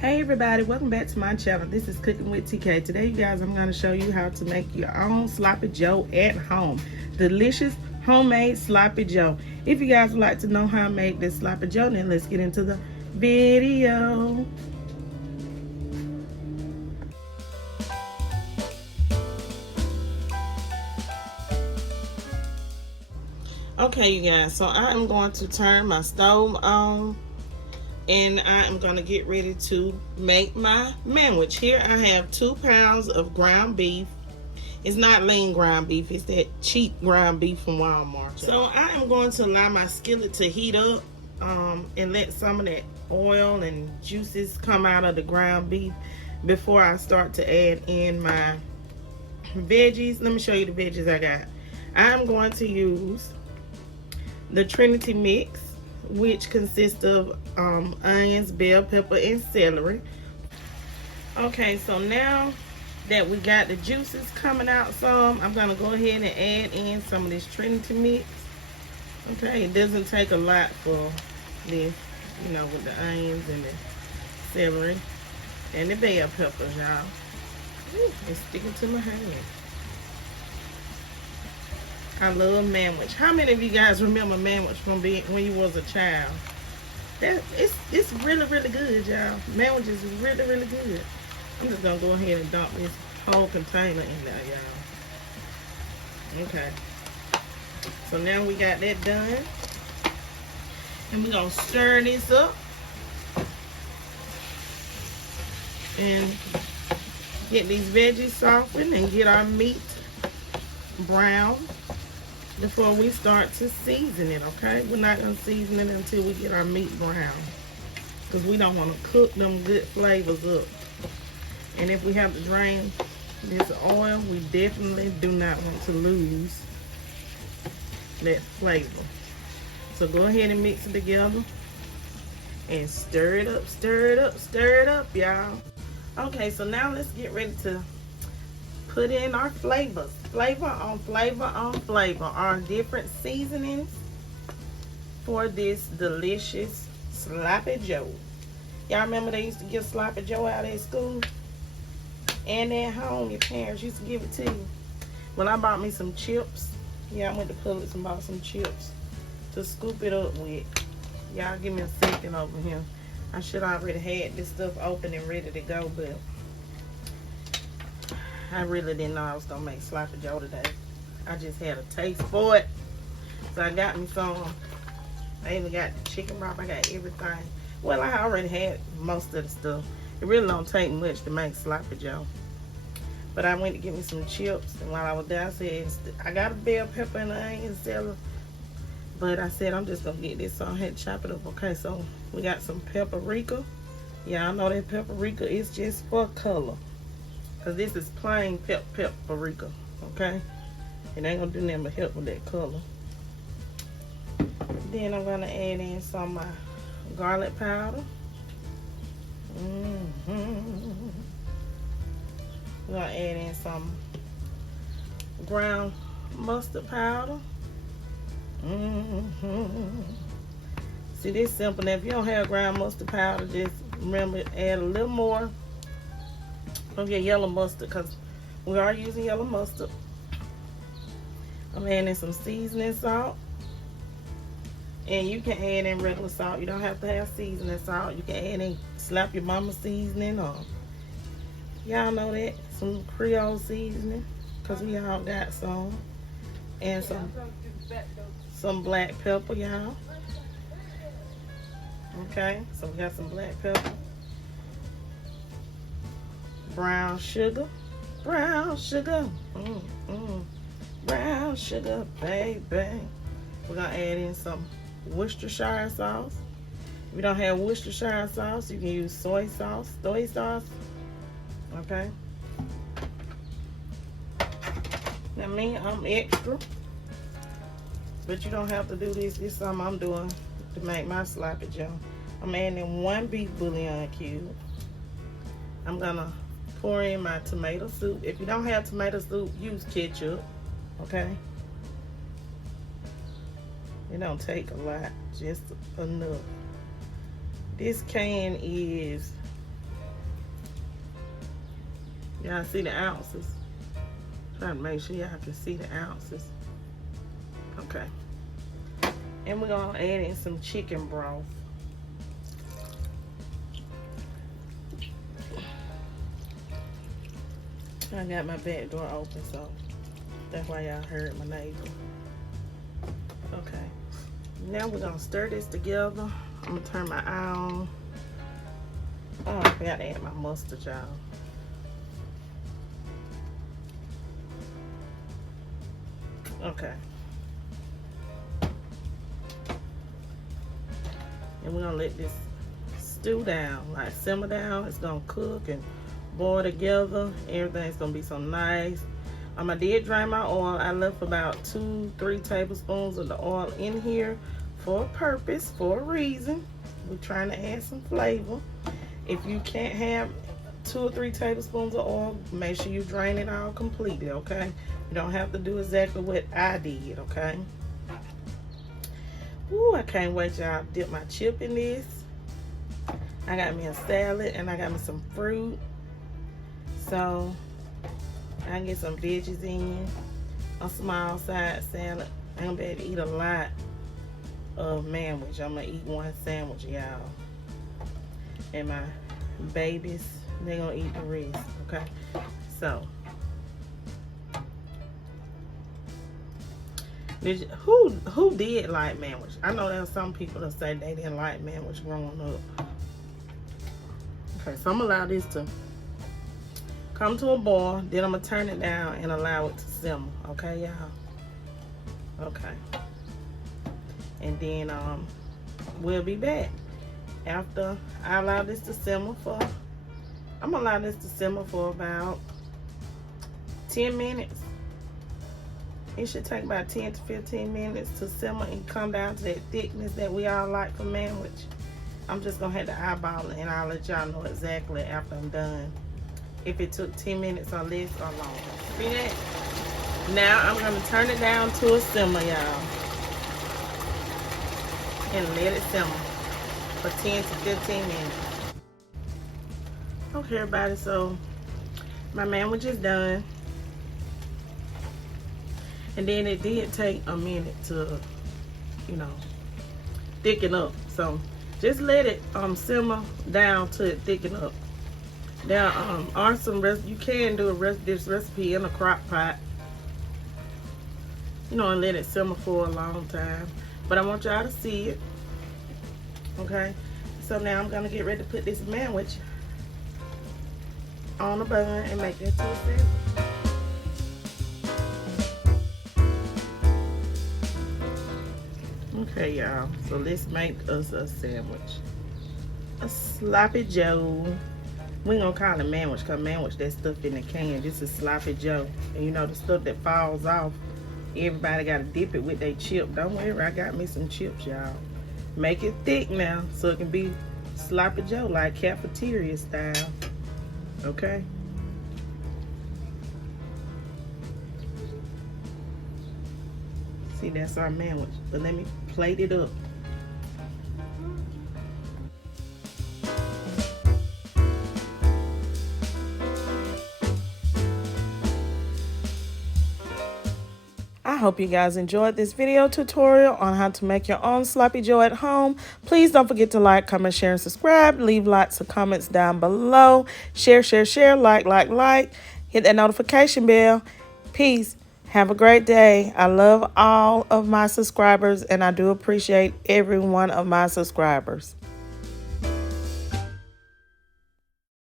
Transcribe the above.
Hey everybody, welcome back to my channel. This is Cooking with TK. Today you guys, I'm going to show you how to make your own sloppy joe at home. Delicious homemade sloppy joe. If you guys would like to know how I make this sloppy joe, then let's get into the video. Okay you guys, so I am going to turn my stove on and I am going to get ready to make my sandwich. Here I have 2 pounds of ground beef. It's not lean ground beef, it's that cheap ground beef from Walmart. So I am going to allow my skillet to heat up and let some of that oil and juices come out of the ground beef before I start to add in my veggies. Let me show you the veggies I got. I'm going to use the Trinity mix, which consists of onions, bell pepper, and celery. Okay, so now that we got the juices coming out some, I'm gonna go ahead and add in some of this Trinity mix. Okay, it doesn't take a lot for this, you know, with the onions and the celery and the bell peppers, y'all. It's sticking to my hand. I love manwich. How many of you guys remember manwich from when you was a child? It's really good, y'all. Manwich is really good. I'm just gonna go ahead and dump this whole container in there, y'all. Okay. So now we got that done, and we're gonna stir this up and get these veggies softened and get our meat brown before we start to season it. Okay, we're not gonna season it until we get our meat brown, because we don't want to cook them good flavors up. And if we have to drain this oil, we definitely do not want to lose that flavor. So go ahead and mix it together and stir it up, y'all. Okay, so now let's get ready to put in our flavors. Flavor on flavor, our different seasonings for this delicious sloppy joe. Y'all remember they used to give sloppy joe out at school and at home? Your parents used to give it to you. When I bought me some chips, yeah, I went to Publix and bought some chips to scoop it up with. Y'all give me a second over here. I should already had this stuff open and ready to go, but I really didn't know I was gonna make sloppy joe today. I just had a taste for it, so I got me some. I even got the chicken broth. I got everything. Well, I already had most of the stuff. It really don't take much to make sloppy joe. But I went to get me some chips, and while I was there, I said I got a bell pepper and an onion celery, but I said I'm just gonna get this, so I had to chop it up. Okay, so we got some paprika. Yeah, I know that paprika is just for color, because this is plain paprika, okay? It ain't gonna do nothing but help with that color. Then I'm gonna add in some garlic powder. I'm gonna add in some ground mustard powder. See, this simple. Now, if you don't have ground mustard powder, just remember add a little more of your yellow mustard, because we are using yellow mustard. I'm adding some seasoning salt, and you can add in regular salt. You don't have to have seasoning salt. You can add in slap your mama seasoning, or y'all know that, some Creole seasoning, because we all got some, and some black pepper, y'all. Okay, so we got some black pepper. Brown sugar, brown sugar, brown sugar, baby. We're gonna add in some Worcestershire sauce. If you don't have Worcestershire sauce, you can use soy sauce. Okay. Now me, I'm extra, but you don't have to do this. This is something I'm doing to make my sloppy joe. I'm adding in 1 beef bouillon cube. I'm gonna pour in my tomato soup. If you don't have tomato soup, use ketchup, okay? It don't take a lot, just enough. This can is Y'all see the ounces? Trying to make sure y'all can see the ounces. Okay. And we're gonna add in some chicken broth. I got my back door open, so that's why y'all heard my neighbor. Okay. Now we're gonna stir this together. I'm gonna turn my eye on. Oh, I forgot to add my mustard, y'all. Okay. And we're gonna let this stew down, like simmer down. It's gonna cook and boil together. Everything's gonna be so nice. I did drain my oil. I left about 2-3 tablespoons of the oil in here for a purpose, for a reason. We're trying to add some flavor. If you can't have 2 or 3 tablespoons of oil, make sure you drain it all completely, okay? You don't have to do exactly what I did, okay? Ooh, I can't wait, y'all. Dip my chip in this. I got me a salad and I got me some fruit. So I can get some veggies in. A small side salad. I'm gonna be able to eat a lot of sandwich. I'm gonna eat one sandwich, y'all. And my babies, they're gonna eat the rest, okay? So, who did like sandwich? I know there are some people that say they didn't like sandwich growing up. Okay, so I'm gonna allow this to come to a boil, then I'm gonna turn it down and allow it to simmer. Okay, y'all? Okay. And then we'll be back after I allow this to simmer for, I'm gonna allow this to simmer for about 10 minutes. It should take about 10 to 15 minutes to simmer and come down to that thickness that we all like for sandwich. I'm just gonna have to eyeball it and I'll let y'all know exactly after I'm done if it took 10 minutes or less or longer. See that? Now I'm gonna turn it down to a simmer, y'all, and let it simmer for 10 to 15 minutes. Okay, everybody, so my sandwich is done. And then it did take a minute to, you know, thicken up. So just let it simmer down till it thicken up. There are some you can do this recipe in a crock pot, you know, and let it simmer for a long time. But I want y'all to see it. Okay, so now I'm gonna get ready to put this sandwich on the bun and make it to a sandwich. Okay, y'all, so let's make us a sandwich. A sloppy joe. We ain't gonna call it sandwich, cause sandwich that stuff in the can. This is sloppy joe. And you know the stuff that falls off, everybody gotta dip it with their chip. Don't worry, I got me some chips, y'all. Make it thick now so it can be sloppy joe, like cafeteria style. Okay? See, that's our sandwich. But let me plate it up. I hope you guys enjoyed this video tutorial on how to make your own sloppy joe at home. Please don't forget to like, comment, share, and subscribe. Leave lots of comments down below. Share, like. Hit that notification bell. Peace. Have a great day. I love all of my subscribers, and I do appreciate every one of my subscribers.